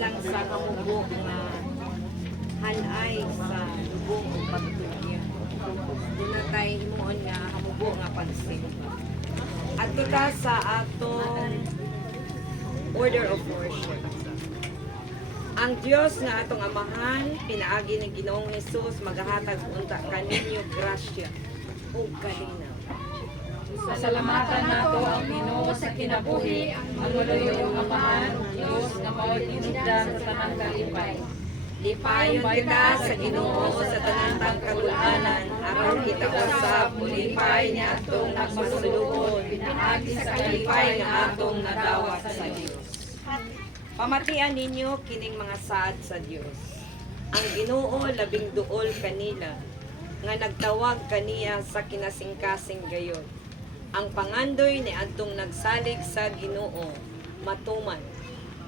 alang sa kamubo nga halay sa lubong o pagtugya. Doon na tayo himuon nga kamubo nga pagsimba. At kita sa atong order of worship. Ang Diyos nga atong amahan, pinaagi ni Ginoong Hesus, maghahatag unta kaninyo grasya o kalinaw. Pasalamatan nato ang Ginoo sa kinabuhi, ang maluyong amahan ng Diyos nga mao'y tinigdan sa tanang kalipay. Lipayon kita sa Ginoo sa tanang kagulanan, aron kita usab mulipay niya atong nagmasulubon, pinaagi sa kalipay nga atong nadawat sa Dios. Pamatian ninyo kining mga saad sa Dios. Ang Ginoo labing duol kanila nga nagtawag kaniya sa kinasingkasing gayon. Ang pangandoy ni adtong nagsalig sa Ginoo matuman.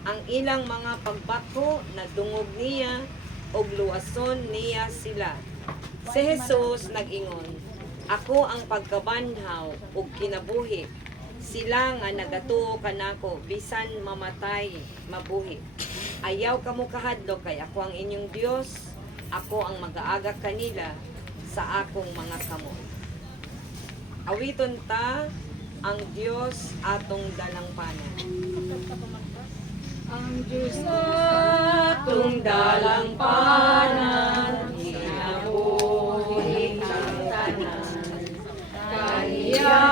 Ang ilang mga pagbako na dungog niya og luwason niya sila. Si Jesus nag-ingon, ako ang pagkabanhaw ug kinabuhi. Sila nga nagatuo kanako bisan mamatay mabuhi. Ayaw kamo kahadlok kay ako ang inyong Dios. Ako ang mag-aaga kanila sa akong mga kamot. Awiton ta ang Dios atong dalangpanan. Ang Diyos atong dalangpanan, kinabuhi ang tanan. Kaniya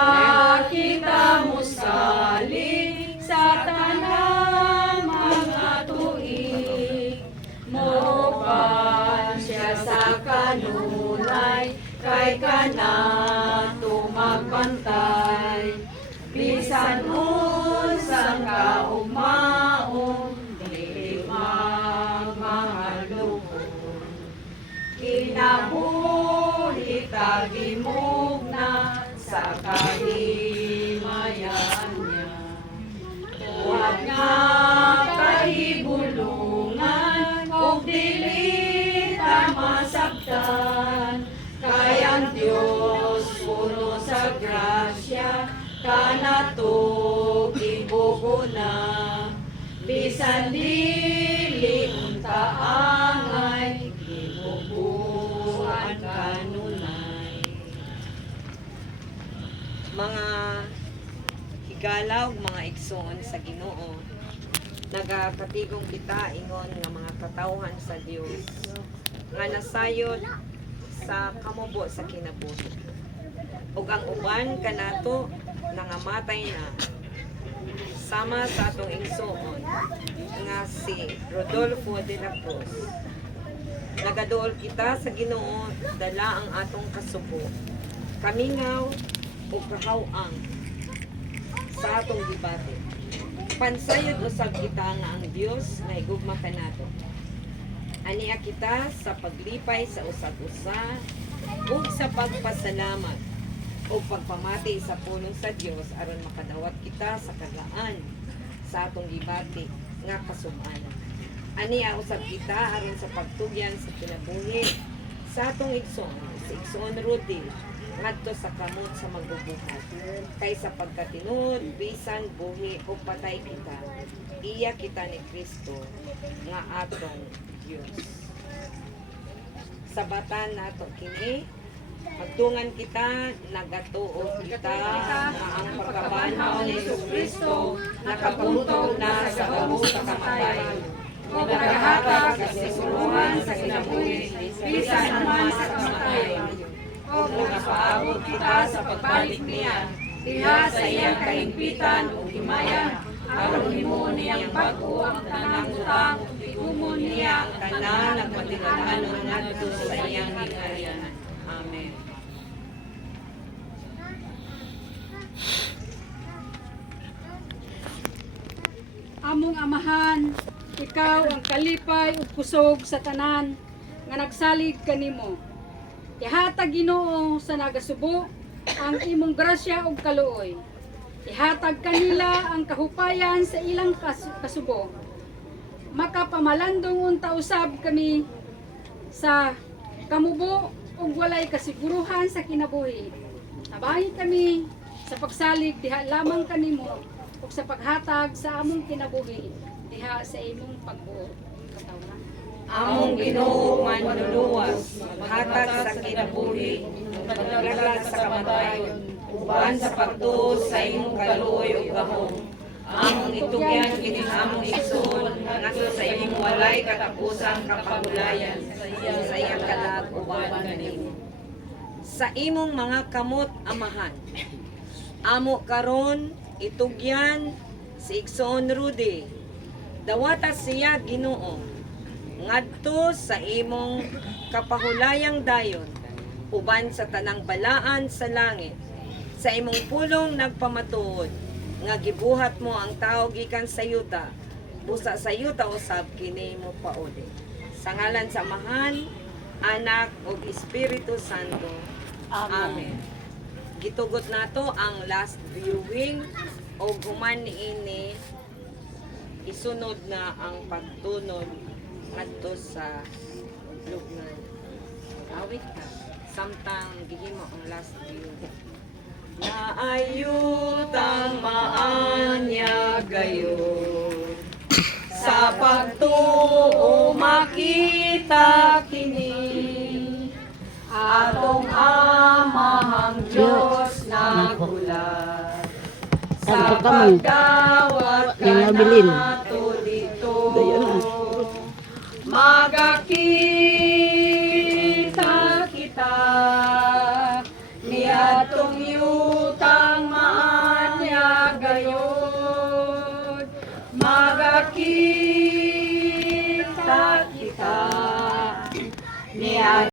kita musalig sa tanang mga tuig. Mopan siya sa kanunay, kay kanato magbantay. Bisan unsang kaugmaon, di magmahalukon. Kinabuhi tagimog na sa kahimayan niya. Huwag nga kahibulungan, o dili ta masaktan. Kay ang Diyos puno sa grasya, kanato gibugo na. Bisan dili unta angay, gibuguan kanunay. Mga higalaw, mga igsoon sa Ginoo, nagapatigong kita ingon nga mga katawhan sa Dios nga nasayod sa kamubo sa kinabuhi. Ug ang uban kanato nangamatay na sama sa atong igsoon nga si Rodolfo de la Cruz. Nagaduol kita sa Ginoo, dala ang atong kasubo, kamingaw o kahawang sa atong gibati. Pansayod usab kita nga ang Dios na higugma kanato. Aniya kita sa paglipay sa usag-usa ug sa pagpasalamat o pagpamati sa pulong sa Dios aron makadawat kita sa kagaan sa atong gibati nga kasub-anan. Aniya usab kita aron sa pagtugyan sa kinabuhi sa atong igsoon, si Igsoon Rudy, ngadto sa kamot sa magbubuhat. Kay sa pagkatinud, bisan buhi o patay kita, iya kita ni Kristo nga atong Dios. Sabatan nato kini, pagtungan kita, nagatuo kita nga ang pagkabanhaw ni Kristo nakapuntog na sa bawong sa kamatayon. O paghahatag sa sisuluhan sa kinabuhi, bisan naman sa kamatayon. O nakapaabot kita sa pagbalik niya, diha sa iyang kaingpitan o himaya, aron himuon niyang bago ang tanang utang, himuon niya ang tanan at patigalan ngadto sa iyang hingarian. Amen. Among amahan, ikaw ang kalipay ug kusog sa tanan nga nagsalig kanimo. Ihatag Ginoo sa nagasubo ang imong grasya ug kaluoy. Ihatag kanila ang kahupayan sa ilang kasubo. Makapamalandong unta usab kami sa kamubo ug walay kasiguruhan sa kinabuhi. Tabahi kami sa pagsalig diha lamang kanimo ug sa paghatag sa among kinabuhi diha sa imong pagbuot. Katawan. Among Ginoo manluluwas, hatag sa kinabuhi, maglaglag sa kamatayon, uban sa pagtuo sa imong kaluoy ug gahom. Among itugyan kini among igsoon, ngadto sa imong walay katapusang kapagulayan, sa iyang kalag uban kanimo. Sa imong mga kamot amahan, amo karon itugyan si igsoon Rudy, dawata siya Ginoo, ngadto sa imong kapahulayang dayon, uban sa tanang balaan sa langit, sa imong pulong nagpamatuod, nga gibuhat mo ang tao gikan sa yuta, busa sa yuta usab kini mo pauli. Sa ngalan sa Amahan, Anak ug Espiritu Santo. Amen. Gitugot nato ang last viewing o human ini isunod na ang pagtunod ngadto sa lugnan. Awit ka samtang gihimo ang last viewing. Naayutang maanya gayon sa pagtuo makita kini atong amahang Diyos nagulat sa pagdawat ka nato dito magaki